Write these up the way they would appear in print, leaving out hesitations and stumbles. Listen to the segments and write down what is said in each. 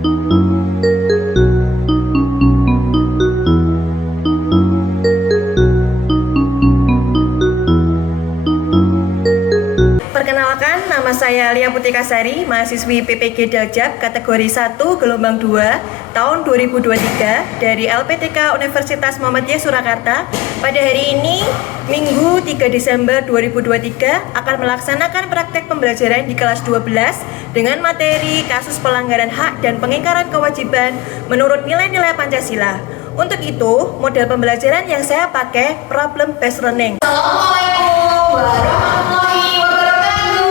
Perkenalkan, nama saya Lia Putika Sari, mahasiswi PPG Daljab kategori 1 gelombang 2 tahun 2023 dari LPTK Universitas Muhammadiyah Surakarta. Pada hari ini, Minggu 3 Desember 2023 akan melaksanakan praktek pembelajaran di kelas 12 dengan materi kasus pelanggaran hak dan pengingkaran kewajiban menurut nilai-nilai Pancasila. Untuk itu, model pembelajaran yang saya pakai problem based learning. Assalamualaikum warahmatullahi wabarakatuh.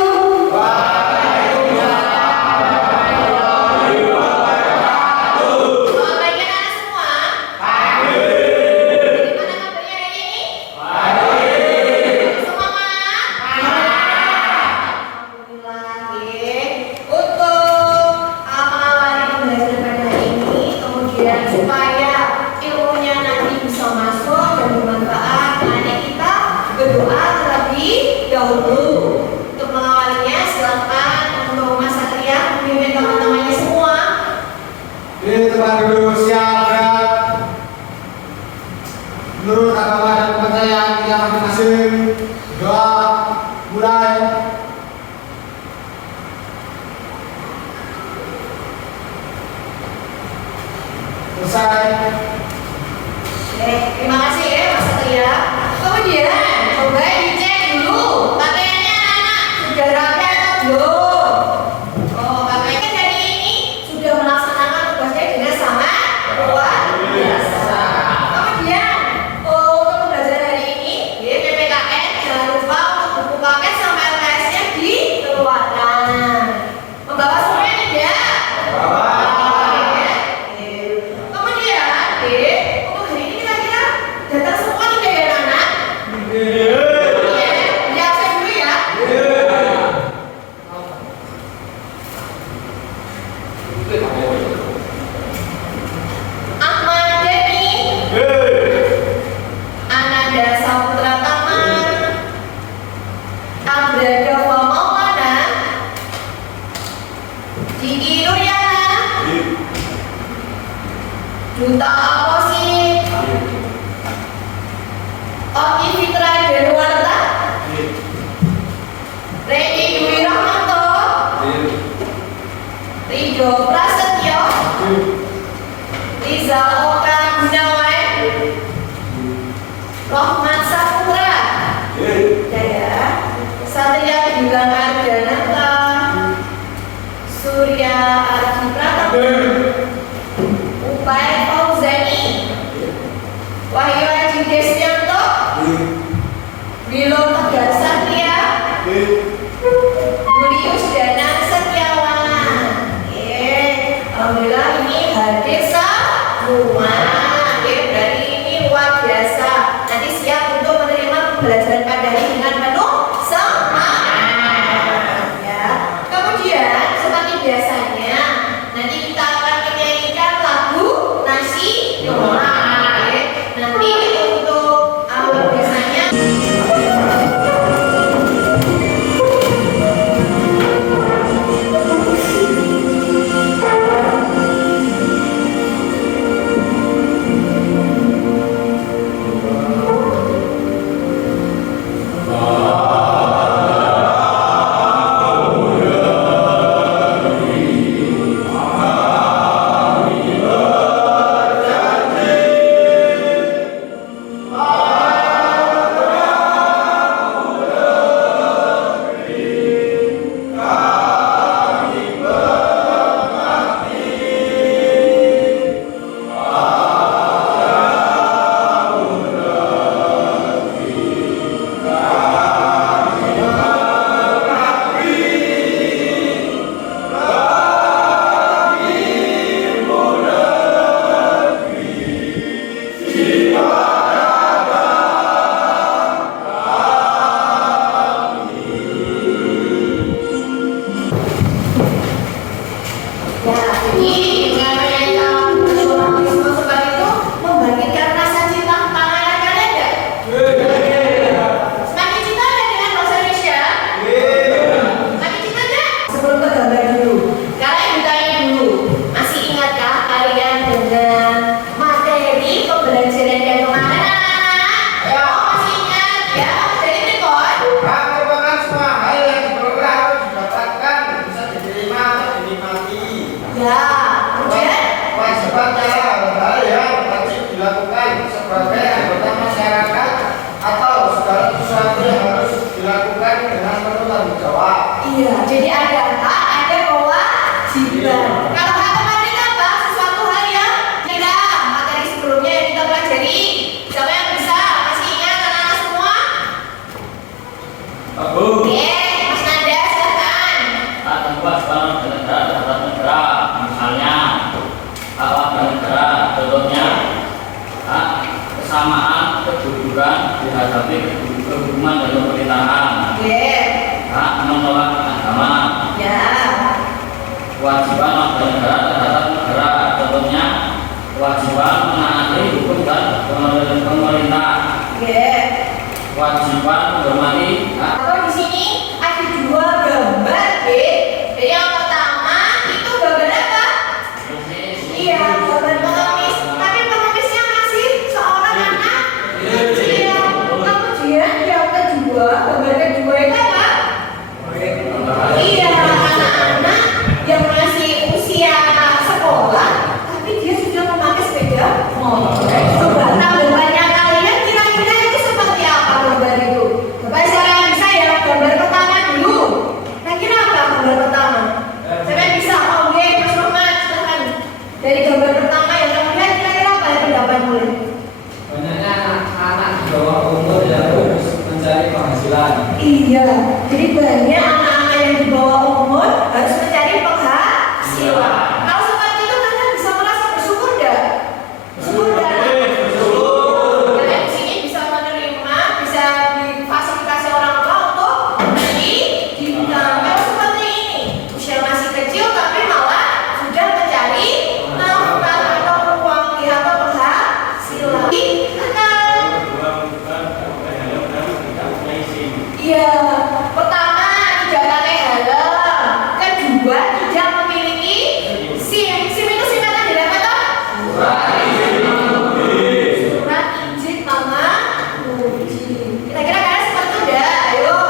Selamat pagi anak semua. Bagaimana kabarnya hari ini? Semangat. Alhamdulillah. Untuk mengawali pembelajaran pada hari ini, kemudian supaya ilmunya nanti bisa masuk dan bermanfaat, mari kita berdoa terlebih dahulu. Untuk mengawalinya, silakan untuk Mas Satria memimpin teman-temannya semua. Teman dulu siap gerak. Menurut agama dan kepercayaan kita masing-masing. Doa mulai. Selesai. Oke, terima kasih ya Mas Satria. Kemudian coba dicek dulu pakaiannya anak-anak sudah rapi atau belum? Oh, pakaiannya hari ini sudah melaksanakan tugasnya dengan sangat luar biasa. Kemudian untuk pembelajaran hari ini ya, PPKN jangan lupa untuk buku paket sama LKS-nya dikeluarkan. Membawa semuanya tidak? Kemudian, untuk hari ini kira-kira datang semua tidak ya anak? Iya, lihat saya dulu ya. Ahmad Deni, Ananda Saputra Taman, Abrada Maulana, Diki Nuryana, Duta Aposi, Oki Fitra Denuarta, Reni Dwi Rahmanto, Ridho Prasetyo, Riza Oka Gunawan, Rohman Saputra, Daya, Satria Bilang Ardanata, Surya Adi Pratama, Upaya Fauzani, Wahyu Aji Desyanto, Bilo Tegar Satria, Julius Danang Setiawana. Alhamdulillah ini hadir semua. Berarti ini luar biasa. Nanti siap untuk menerima pembelajaran pada hari ini dengan penuh semangat. Ya. Kemudian seperti biasanya nanti kita akan menyanyikan lagu nasional. Nanti untuk biasanya Masih Ya, kemudian Kewajiban hal yang wajib dilakukan sebagai anggota masyarakat atau segala sesuatu yang harus dilakukan dengan penuh tanggung jawab. iya, jadi ada hak, ada kewajiban. Kalau hak kemarin apa? Sesuatu hal yang tidak materi sebelumnya yang kita pelajari. Siapa yang bisa? Masih ingat anak-anak semua? Aku Oke, Mas Nanda silakan. tak tempat banget negara terhadap negara, misalnya hak warga negara, contohnya hak kesamaan kedudukan dihadapi kehukuman dan pemerintahan, Oke, hak menolak agama, ya. kewajiban warga negara terhadap negara, contohnya kewajiban menaati hukum dan pemerintah, Oke. kewajiban menghormati hak. Atau di sini ada dua gambar, Be. Jadi yang pertama itu gambar apa? Iya, gambar pengemis. Tapi pengemisnya masih seorang anak. Iya. Kemudian yang kedua, gambar kedua itu apa? Iya, anak-anak yang masih usia sekolah, tapi dia sudah memakai sepeda motor. Coba tanggapannya kalian kira-kira itu seperti apa gambar itu? Bapak saya bisa ya gambar pertama dulu. Kira-kira apa gambar pertama? Saya bisa, oke, Mas Roman, silahkan. Dari gambar pertama yang kemudian kira-kira apa yang pendapat mulai? Banyaknya anak-anak di bawah umur yang harus mencari penghasilan. Iya, jadi banyak anak-anak yang di bawah umur harus mencari penghasilan. Kalau seperti itu kalian bisa merasa bersyukur enggak? Bersyukur enggak? Kalian di sini bisa menerima, bisa difasilitasi orang tua untuk pendidikan. Kalau seperti ini, usia masih kecil tapi malah sudah mencari nafkah atau uang atau penghasilan. Iya, pertama tidak pakai helm, kedua tidak memiliki SIM. SIM itu singkatan dari apa toh? Surat izin mengemudi. Kira-kira kalian seperti itu enggak? Ayo.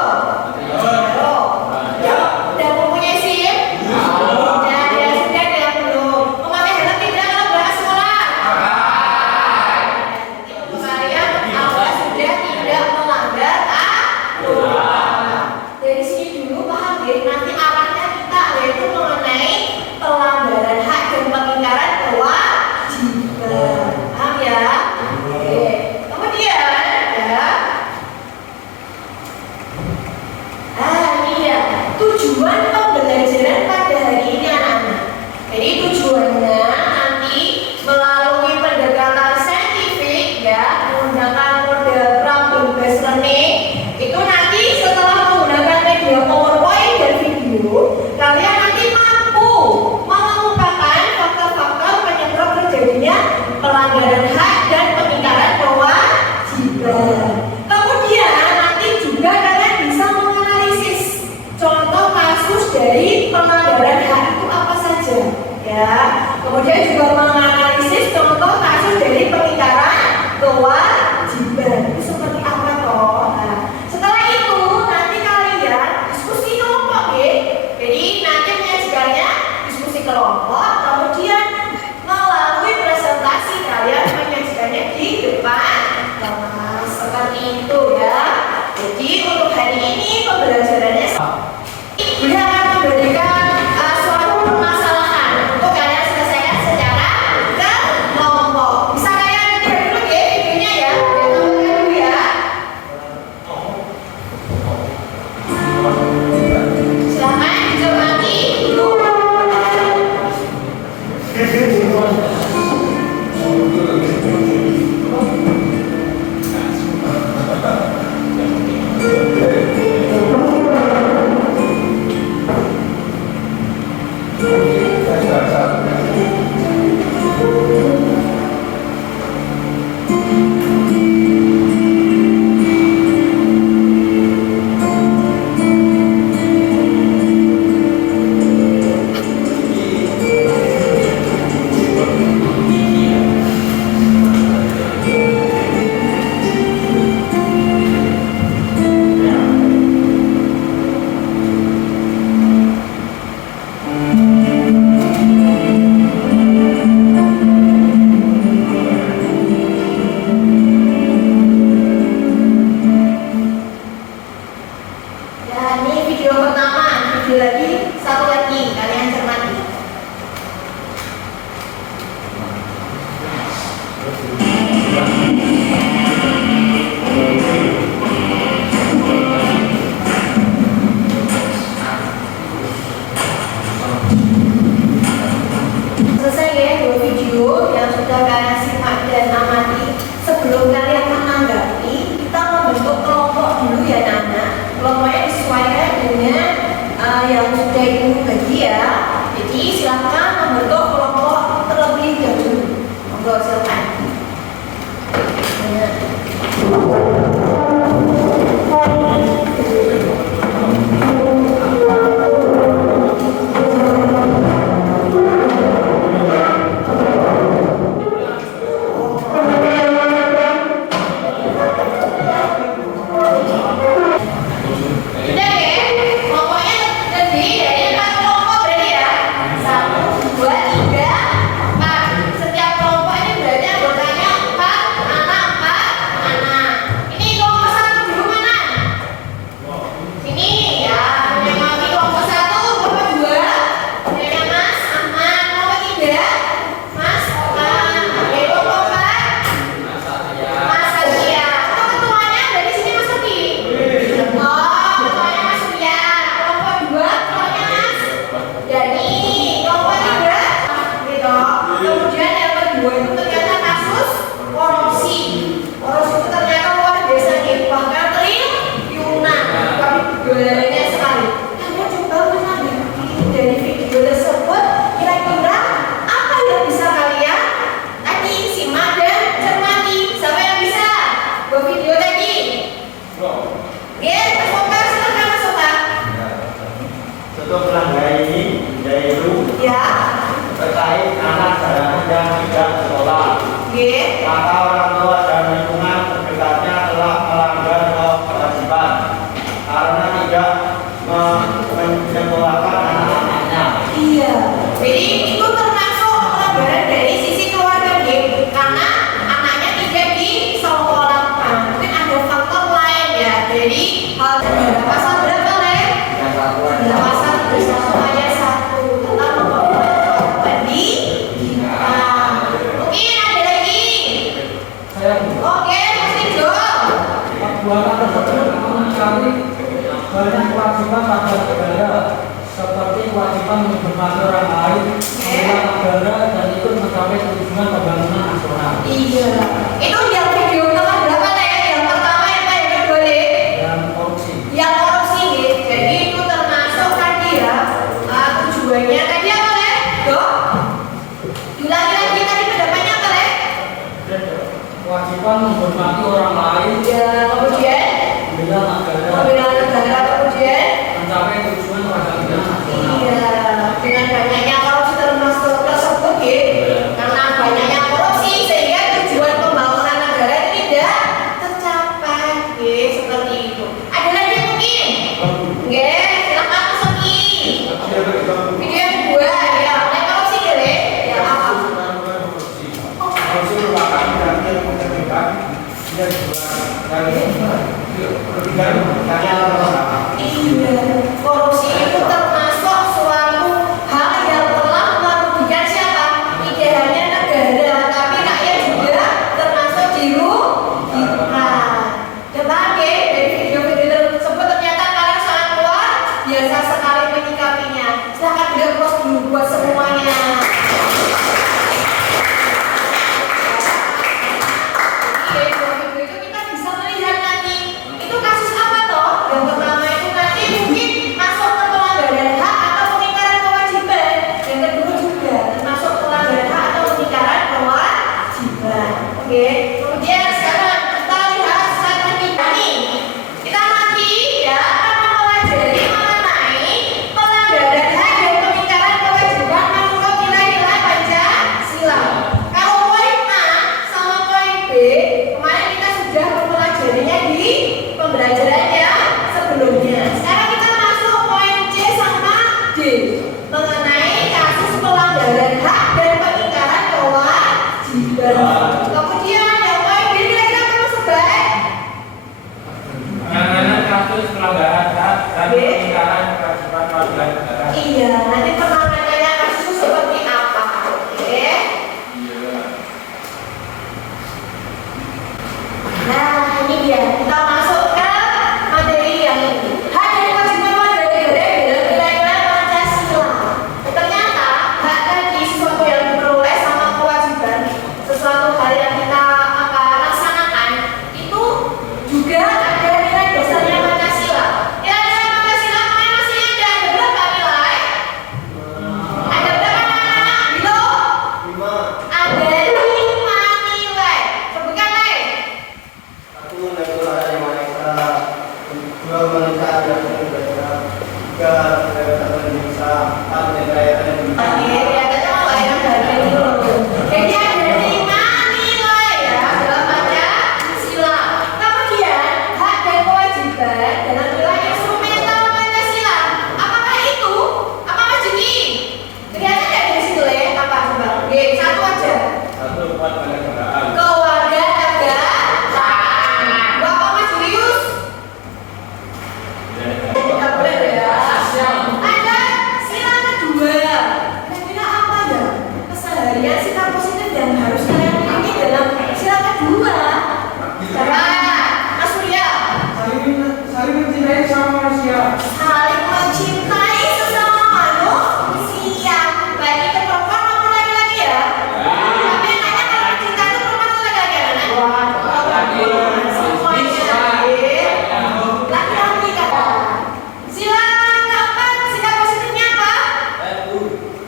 Ayo. Udah mempunyai SIM? Sudah, ya sudah, yang belum. Memakai helm tidak kalau berangkat sekolah? Itu kalian sudah tidak melanggar aturan. Dari sini dulu paham ya, nanti arahnya kita yaitu mengenai pelanggaran hak dan pengingkaran kewajiban. Paham ya? Oke. Kemudian ya. Ini ya tujuan pembelajaran pada hari ini anak-anak. Jadi tujuannya nanti melalui pendekatan saintifik ya, menggunakan model problem based learning. Itu nanti setelah menggunakan media PowerPoint dan video, kalian nanti mampu mengemukakan faktor-faktor penyebab terjadinya pelanggaran hak dan pengingkaran kewajiban. Kemudian nanti juga kalian bisa menganalisis contoh kasus dari pelanggaran hak itu apa saja, ya. Kemudian juga menganalisis contoh kasus dari pengingkaran kewajiban itu seperti apa toh. Nah, setelah itu nanti kalian diskusi kelompok ya. Jadi nanti menyajikannya diskusi kelompok, kemudian melalui presentasi kalian menyajikannya di depan kelas seperti itu ya. Jadi untuk hari ini pembelajarannya beliau akan memberikan suatu permasalahan untuk kalian selesaikan secara kelompok. Bisa kalian lihat dulu ya videonya ya. Kita dulu ya. Silahkan dicermati dulu. terkait anak jalanan yang tidak sekolah. G. Maka orang tua dan lingkungan terdekatnya telah melanggar kewajiban karena tidak menyekolahkan anak-anaknya. Iya. Jadi itu termasuk pelanggaran dari sisi keluarga, G. Karena anaknya tidak disekolahkan. Mungkin ada faktor lain ya. Jadi hal pasal berapa, Le? Yang satu Pasal bersama ayat 1 tentang membawa pendidikan. Mungkin ada lagi. Saya Oke, Mas Rijo. perbuatan tersebut mengingkari banyak kewajiban pada negara seperti kewajiban menghormati orang lain, membela negara dan ikut mencapai tujuan pembangunan nasional. Iya. Itu yang video nomor berapa, Le? Yang pertama yang kedua, Le? Dan korupsi. Yang korupsi, Le. Jadi itu termasuk tadi ya. Tujuannya tadi apa, Le? Dok? Diulangi lagi tadi pendapatnya apa, Le? Kewajiban menghormati orang lain, Ya, kemudian membela negara, membela negara, kemudian mencapai tujuan pembangunan nasional. iya, dengan banyaknya korupsi termasuk tersebut, ya. Karena banyaknya korupsi sehingga tujuan pembangunan negara tidak tercapai, ya, seperti itu. Ada lagi mungkin? Oke, silakan Suki. Video yang kedua, ya, mulai korupsi ya, Le. Ya, apa? Korupsi merupakan tindakan pencegahan yang Iya, korupsi itu termasuk suatu hal yang telah merugikan siapa? Tidak hanya negara, tapi rakyat juga termasuk dirugikan. Coba ya, dari video-video tersebut ternyata kalian sangat luar biasa sekali menyikapinya. Silahkan beliau close dulu buat semuanya. Oke, dari video itu kita bisa melihat nanti itu kasus apa toh? Yang pertama itu nanti mungkin masuk ke pelanggaran hak atau pengingkaran kewajiban. Yang kedua juga termasuk pelanggaran hak atau pengingkaran kewajiban. Oke, kemudian sekarang kita lihat strategi ini. Kita nanti ya akan mempelajari mengenai pelanggaran hak dan pengingkaran kewajiban menurut nilai-nilai Pancasila. Kalau poin A sama poin B kemarin kita sudah mempelajarinya di pembelajarannya sebelumnya. Sekarang kita masuk poin C sama D mengenai kasus pelanggaran hak dan pengingkaran kewajiban. Kemudian yang poin B kira-kira apa masuk baik? Penanganan kasus pelanggaran hak dan pengingkaran kewajiban warga negara. Iya, nanti penanganannya kasus seperti apa? Oke. Nah, ini dia. Kita masuk ke materi yang ini. Hak dan kewajiban warga negara dalam nilai-nilai Pancasila. Ternyata hak tadi sesuatu yang diperoleh sama kewajiban, sesuatu hal yang kita laksanakan itu juga ada nilai dasarnya Pancasila. Nilai-nilai Pancasila kemarin masih ada berapa nilai? Ada berapa anak-anak? Bilo? 5. Ada 5 nilai. Sebutkan, Le. 1. Negara yang maneka. 2. Manusia yang berbeda. 3. Negara Indonesia. 4. Negara yang Oke, kelihatannya mau yang bagian itu. Jadi ada 5 nilai ya dalam Pancasila. Kemudian hak dan kewajiban dalam nilai instrumental Pancasila. Apakah itu? Apa Mas Juni? Kelihatan nggak dari situ, Le? Apa coba? Oke, satu aja. 1 buat kenegaraan. Kewarganegaraan. Dua apa Mas Julius? Tidak boleh ya. Ada sila kedua. Kira-kira apa ya? Keseharian sikap positif yang harus kalian miliki dalam sila kedua. Coba, Mas Surya. Saling mencintai sama manusia. Saling mencintai sesama manusia. Baik itu perempuan maupun laki-laki ya. Tapi yang nanya kalau cinta itu perempuan atau laki-laki anak? Semuanya. Laki-laki kata. Sila keempat, sikap positifnya apa?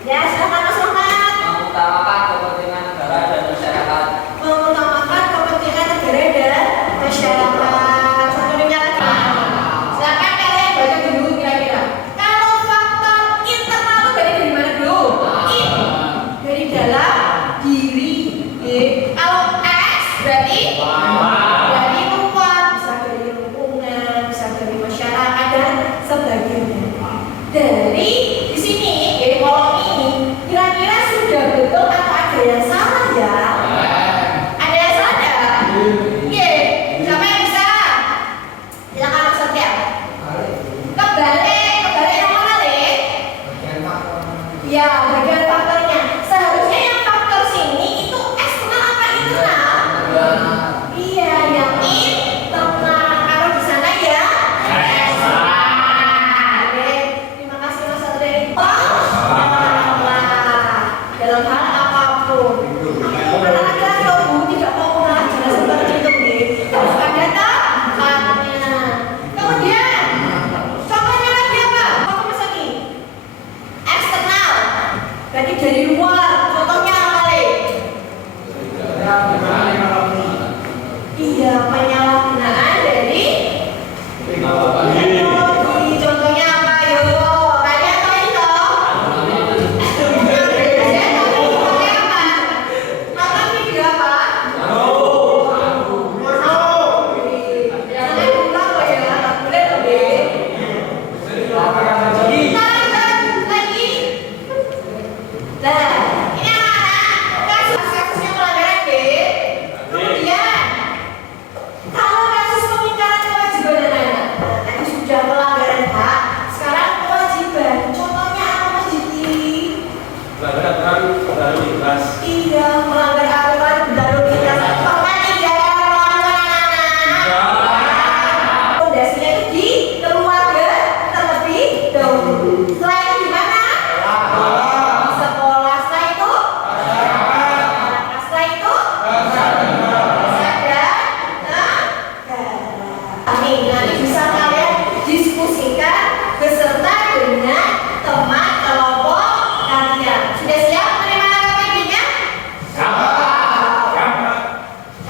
Ya, silakan Mas Rahmat. Mengutamakan dalam hal apapun. Karena laki-laki Bu tidak mau mengajar seperti itu, harus ada tempatnya. Kemudian contohnya lagi apa? Apa Mas Ani? Eksternal, berarti dari luar. Contohnya apa Le? Iya, penyalahgunaan dari teknologi. Contohnya apa? Yo, kalian tahu itu? Contohnya apa? Nonton video apa? Jangan lupa loh ya, nggak boleh lebih. Lagi. Nah, ini anak-anak kasusnya pelanggaran B. Kemudian kalau kasus pengingkaran kewajiban anak-anak, tadi sudah pelanggaran hak, sekarang kewajiban. Contohnya apa Mas Diki? Pelanggaran baru lintas. Iya, melanggar aturan berlalu lintas. Pernah tidak melanggar anak-anak? Fondasinya itu di keluarga terlebih dahulu. Setelah itu di mana? Di sekolah. Setelah itu? Setelah itu? Nanti bisa kalian diskusikan beserta dengan teman kelompok kalian. Sudah siap menerima KPG-nya?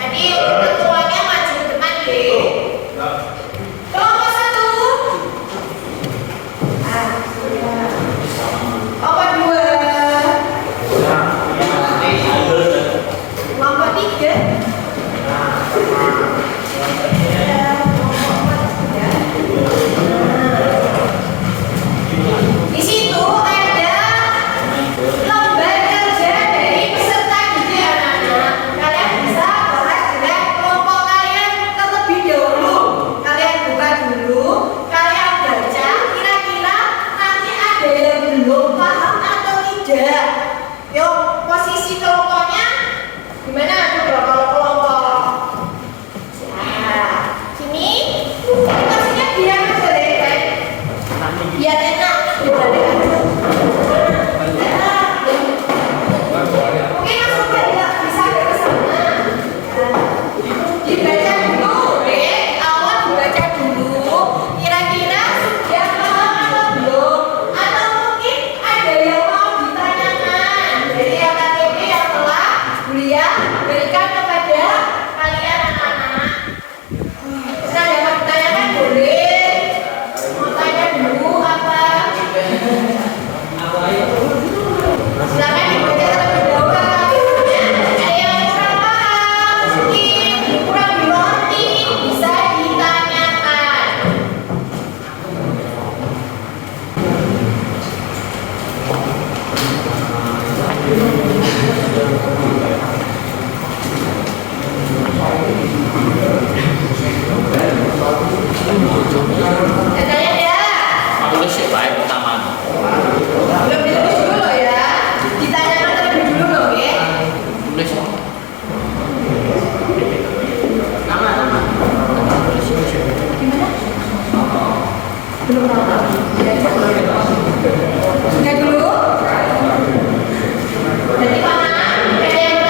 Tadi ketuanya maju ke depan deh. Kelompok 1. Kelompok 2. Kelompok 3. Di situ ada lembar kerja dari peserta didik anak-anak. Kalian bisa bahas dengan kelompok kalian terlebih dahulu. Kalian buka dulu, kalian baca. Kira-kira nanti ada yang belum paham atau tidak. Yuk, posisi kelompoknya gimana? Coba kalau kelompok. Nah, sini posisinya diam aja deh, baik. Biar enak dibalik aja. Mungkin langsung aja bisa ke sana. Dibaca dulu, awal dibaca dulu. Kira-kira sudah paham atau belum? Atau mungkin ada yang mau ditanyakan dari LKTP yang telah beliau berikan kepada kalian anak-anak. Nah, yang mau ditanyakan boleh. Mau tanya dulu apa? Silakan dibaca terlebih dahulu KTP-nya. Ada yang kurang paham, mungkin kurang dimengerti, bisa ditanyakan. Katanya ya. Tulis ya baik pertama. Belum ditulis dulu loh ya. Ditanyakan terlebih dulu loh ya. Tulis. Belum paham. Sudah dulu. Jadi mana? Ada yang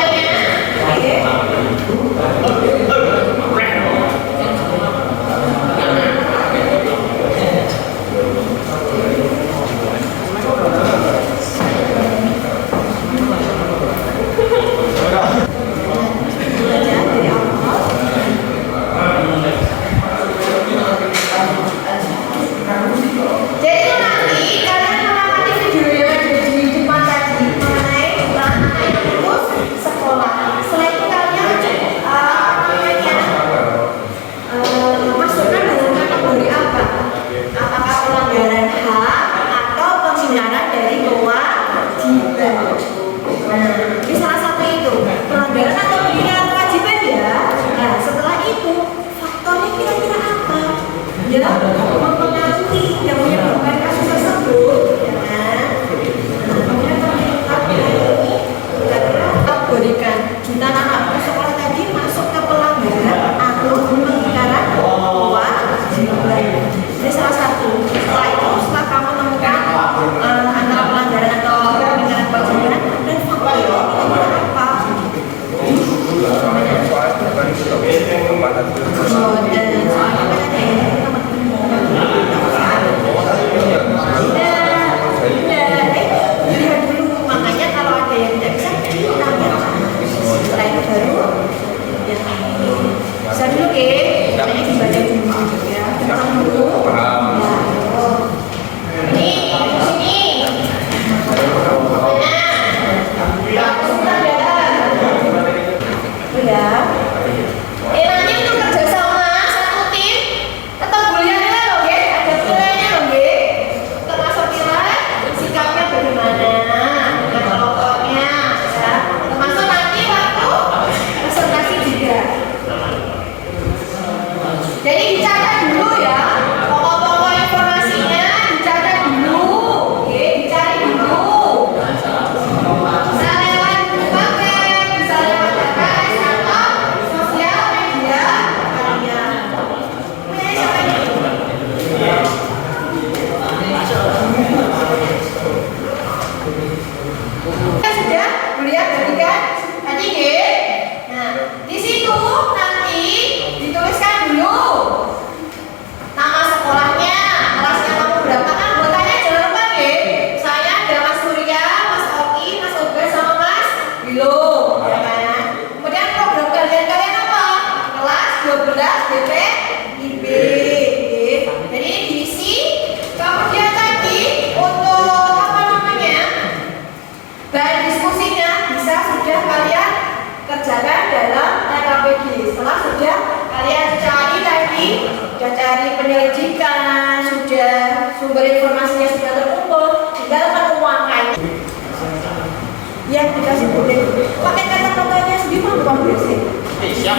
dikasih boleh. Pakai kata-katanya sendiri mau bukan biasa. Siap.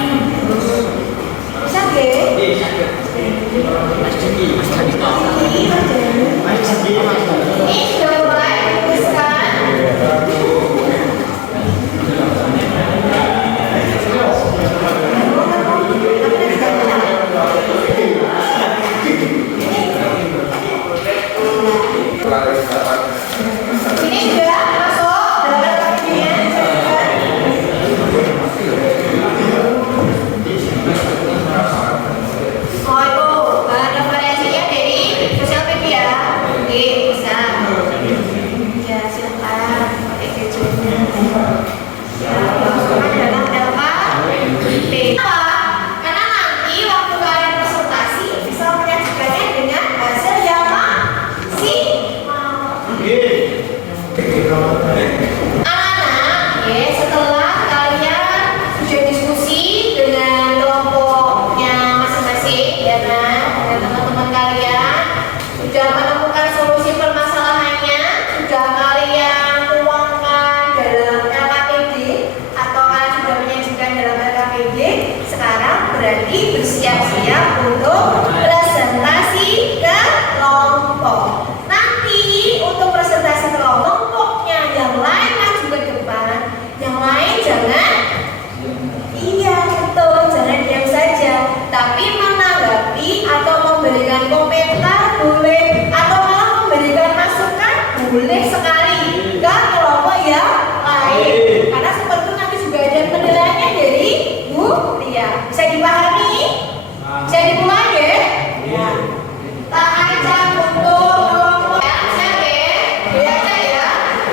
Bisa nggih? Mas Diki, Mas Diki. Ini sudah mulai dituliskan. Ini sudah masuk dalam kakinya. Oh itu bahan variasinya dari sosial media. Oke, bisa. Ya silakan pakai gadgetnya. Ya, masukkan dalam LKP. Kenapa? Karena nanti waktu kalian presentasi bisa menyajikannya dengan hasil yang maksimal. Anak-anak, ya, setelah kalian sudah diskusi dengan kelompoknya masing-masing, ya kan, dengan teman-teman kalian, sudah menemukan solusi permasalahannya, sudah kalian tuangkan dalam LKPD atau kalian sudah menyajikan dalam LKPD, sekarang berarti bersiap-siap untuk presentasi ke kelompok. Nanti untuk presentasi ke kelompoknya yang lain maju ke depan, yang lain jangan, iya betul, jangan diam saja, tapi menanggapi atau memberikan komentar boleh, atau malah memberikan masukan boleh sekali ke kelompok yang lain, karena seperti itu nanti juga ada penilaiannya dari Bu Lia. Bisa dipahami? Bisa dimulai ya? Ya. Tak ajak untuk kelompok ya, siap ya? Biasa ya?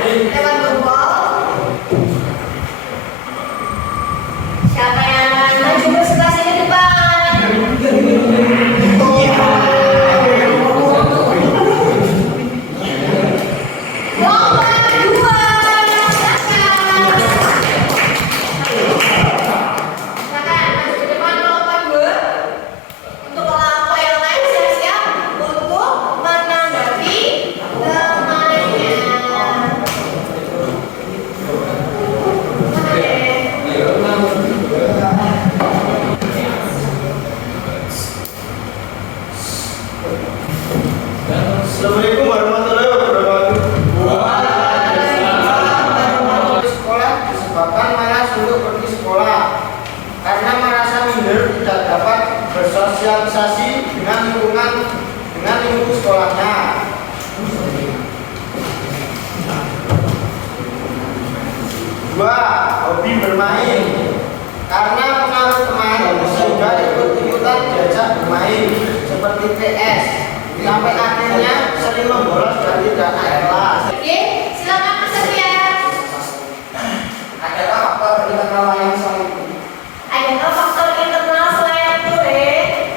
Lewat jempol. Siapa yang akan maju presentasi ke depan? Nomor 2, silakan. Silakan maju ke depan nomor 2. Untuk kelompok yang lain siap-siap untuk menanggapi temannya. Assalamualaikum warahmatullahi wabarakatuh. Sekolah disebabkan malas untuk pergi sekolah karena merasa minder tidak dapat bersosialisasi dengan lingkungan sekolahnya. Dua, hobi bermain karena pengaruh teman sehingga ikut-ikutan diajak bermain seperti PS sampai akhirnya sering membolos dan tidak naik kelas. Oke, silakan Mas Satria. Adakah faktor internal lain selain itu? Adakah faktor internal selain itu, Rek?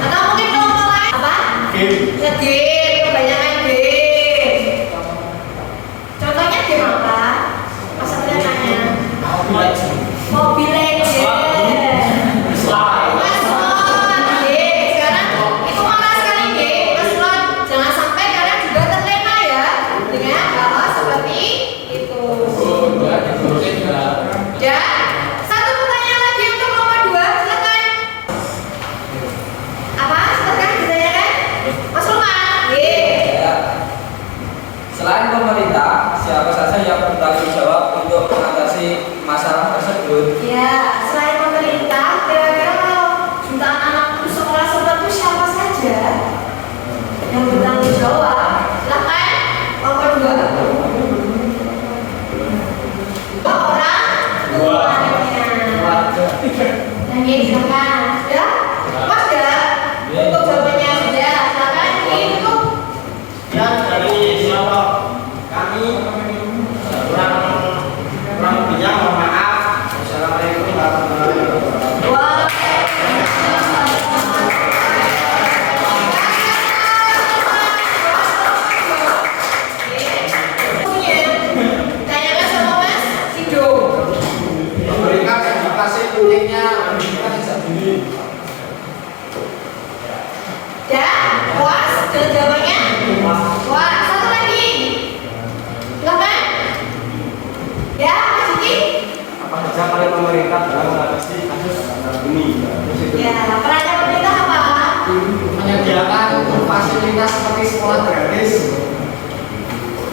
Atau mungkin kelompok lain? Apa? Game. Ngegame, kebanyakan game. Contohnya game apa? Mas Satria tanya. Mobile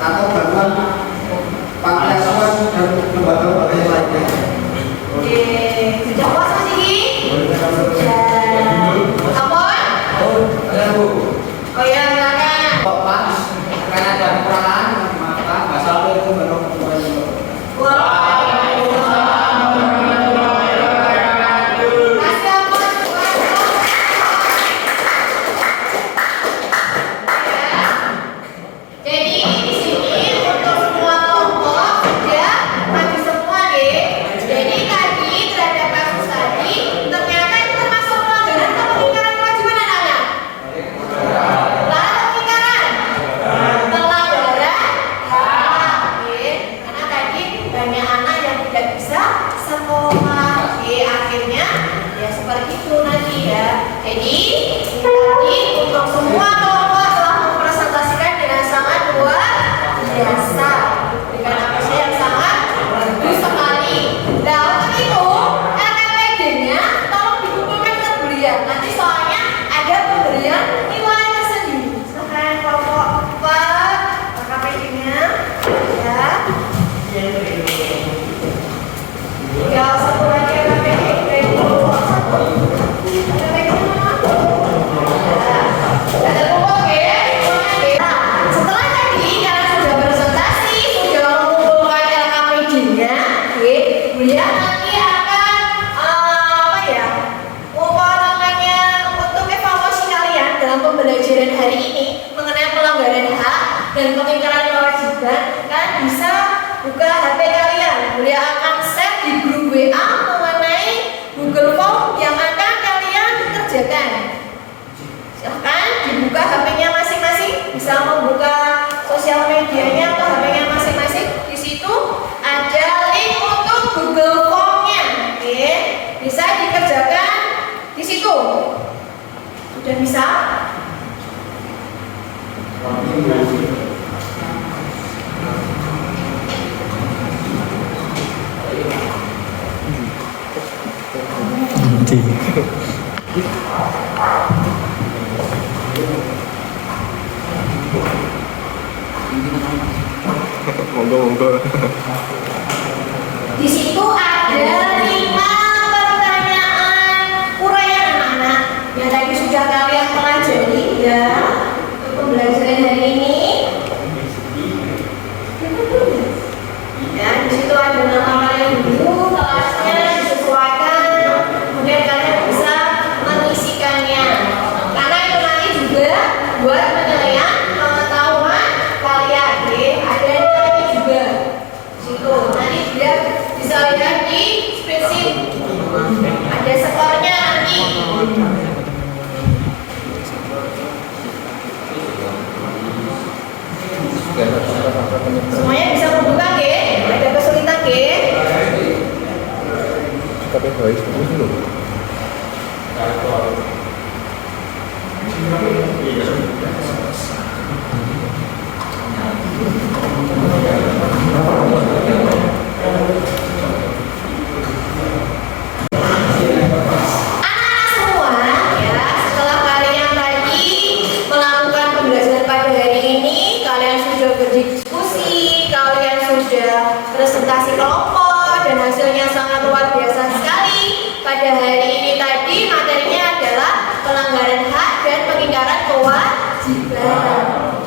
atau bantuan panti asuhan dan lembaga-lembaga yang lainnya. Oke, sudah puas Mas Diki? Sudah. Apaan? Oh ya, silakan. Bapak, karena ada kekurangan, maka Assalamualaikum warahmatullahi wabarakatuh. Pembelajaran hari ini mengenai pelanggaran hak dan pengingkaran kewajiban, kalian bisa buka HP kalian. Beliau akan share di grup WA mengenai Google Form yang akan kalian kerjakan. Silahkan dibuka HP-nya masing-masing, bisa membuka sosial medianya atau HP-nya masing-masing. Di situ ada link untuk Google Form-nya. Oke, bisa dikerjakan di situ. Sudah bisa? Monggo. Di situ ada 5 pertanyaan uraian anak-anak yang tadi sudah kalian pelajari ya untuk pembelajaran hari ini. Ya, di situ ada nama kalian dulu, kelasnya disesuaikan, kemudian kalian bisa mengisikannya. Karena itu nanti juga buat penilaian pengetahuan kalian. Ada nilainya juga. Situ nanti juga bisa lihat di spreadsheet. Ada skornya nanti. Semuanya bisa membuka ke? Ada kesulitan ke? Tapi baik dulu. Anak-anak semua ya, setelah kalian tadi melakukan pembelajaran pada hari ini, kalian sudah berdiskusi, kalian sudah presentasi kelompok dan hasilnya sangat luar biasa sekali. Pada hari ini tadi materinya adalah pelanggaran hak dan pengingkaran kewajiban.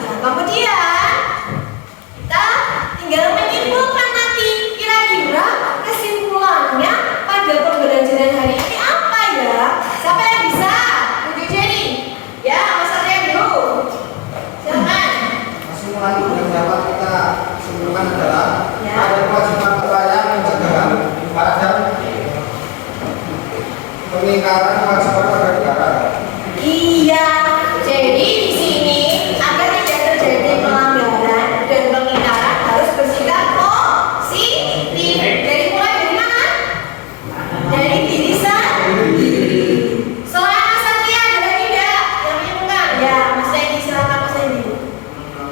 Nah, kemudian kita tinggal menyimpulkan nanti kira-kira kesimpulannya pada pembelajaran hari ini apa ya? Siapa yang bisa? Tunjuk jari. Ya, Mas Arya dulu. Silakan. Kesimpulan yang dapat kita simpulkan adalah Ya. ada kewajiban upaya pencegahan pada pengingkaran kewajiban pada negara. Iya. Jadi di sini agar tidak terjadi pelanggaran dan pengingkaran harus bersikap positif. Dari mana? Dari diri sendiri. Selain Mas Satria ada tidak yang menyebutkan? Ya, Mas Randy, silakan Mas Randy.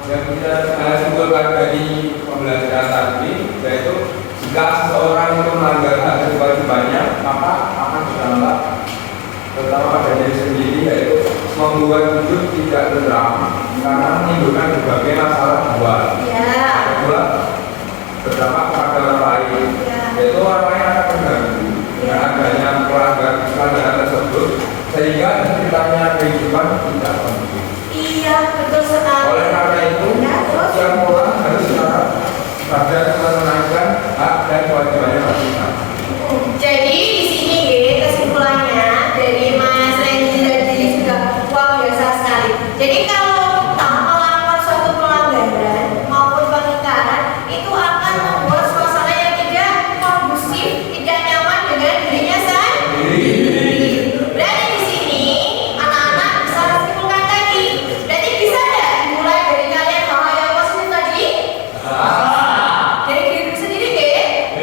Yang bisa saya simpulkan dari pembelajaran tadi yaitu jika seseorang itu melanggar hak dan kewajibannya maka akan berdampak terutama pada diri sendiri, yaitu membuat hidup tidak tenteram karena menimbulkan berbagai masalah buat. Ya, kedua berdampak pada orang lain, yaitu orang lain akan terganggu dengan adanya pelanggaran tersebut, sehingga sekitarnya kehidupan tidak kondusif. Iya, betul sekali. Oleh karena itu, setiap orang harus sadar menunaikan hak dan kewajibannya masing-masing. Jadi di sini kesimpulannya dari Mas Randy tadi sudah luar biasa sekali. Jadi kalau kita melakukan suatu pelanggaran maupun pengingkaran itu akan membuat suasana yang tidak kondusif, tidak nyaman dengan dirinya sendiri. Berarti di sini anak-anak bisa simpulkan tadi. Berarti bisa nggak dimulai dari kalian hal yang positif tadi? Dari diri sendiri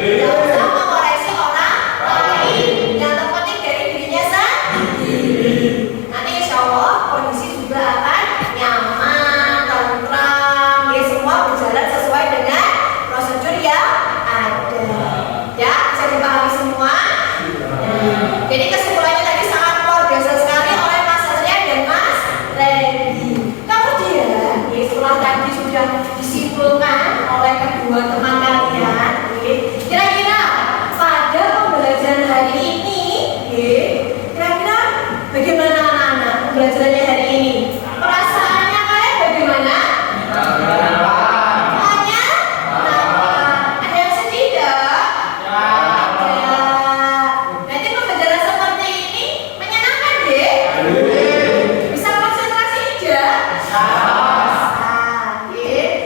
nggak usah mengoreksi orang lain, yang terpenting dari dirinya sendiri. Nanti insya Allah kondisi juga akan nyaman, tentram, semua berjalan sesuai dengan prosedur yang ada. Ya, bisa dipahami semua. Jadi kesimpulannya tadi sangat luar biasa sekali oleh Mas Satria dan Mas Randy. Kemudian, setelah tadi sudah disimpulkan oleh kedua teman kalian, kira-kira pada pembelajaran hari ini, kira-kira bagaimana anak-anak pembelajarannya hari ini? Perasaannya kalian bagaimana? Semuanya? Ada yang sedih tidak? Ada. Nanti pembelajaran seperti ini menyenangkan deh? Bisa konsentrasi tidak?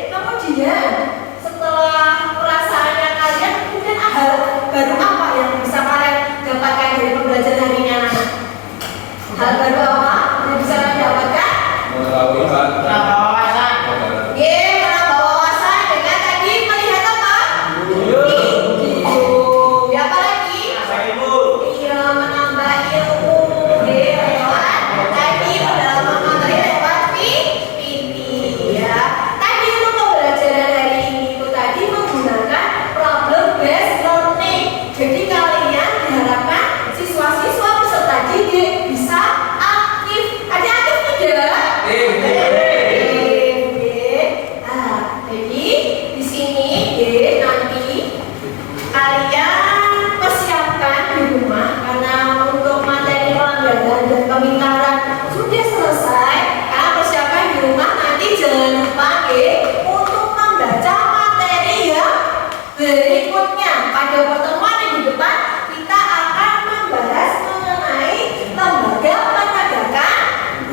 Kemudian setelah perasaannya kalian, kemudian hal baru apa yang bisa kalian dapatkan dari pembelajaran hari ini anak-anak? Hal baru apa yang bisa kalian dapatkan? Mengetahui hal dan Menambah wawasan dengan tadi melihat apa? Video. Ya apa lagi? Iya, menambah ilmu. Lewat tadi pendalaman materi lewat PPT ya. Tadi untuk pembelajaran hari ini itu tadi menggunakan problem based learning. Jadi kalian diharapkan siswa-siswa peserta didik bisa aktif. Ada aktif tidak? Jadi di sini nanti kalian persiapkan di rumah karena untuk materi pelanggaran dan pengingkaran sudah selesai. Kalian persiapkan di rumah, nanti jangan lupa untuk membaca materi yang berikutnya. Pada pertemuan minggu depan kita akan membahas mengenai lembaga penegakan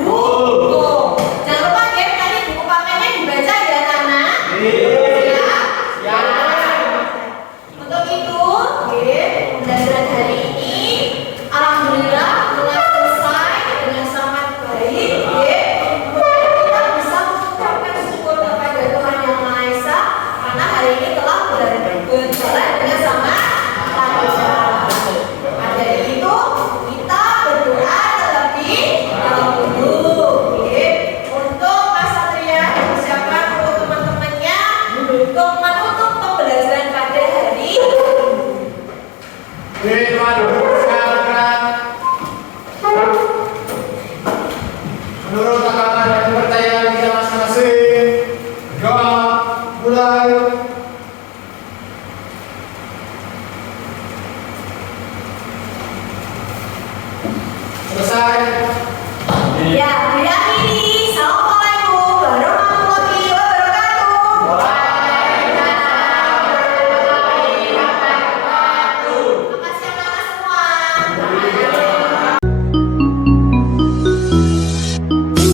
hukum. Jangan lupa tadi buku pakainya dibaca ya anak-anak. Ya. Untuk itu, pembelajaran hari ini alhamdulillah telah selesai dengan sangat baik. Kemudian kita bisa mengucapkan syukur kepada Tuhan Yang Maha Esa karena hari ini telah berjalan dengan sangat lancar. Maka dari itu kita berdoa terlebih dahulu. Untuk Mas Satria persiapkan untuk teman-temannya untuk menutup pembelajaran pada hari ini. Waduh.